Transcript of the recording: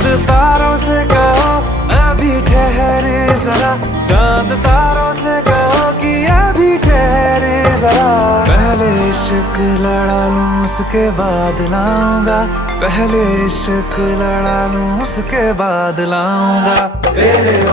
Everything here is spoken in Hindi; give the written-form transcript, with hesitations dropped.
चांद तारों से कहो अभी ठहरे जरा, चांद तारों से कहो कि अभी ठहरे जरा। पहले इश्क लड़ा लूं उसके बाद लाऊंगा, पहले इश्क लड़ा लूं उसके बाद लाऊंगा तेरे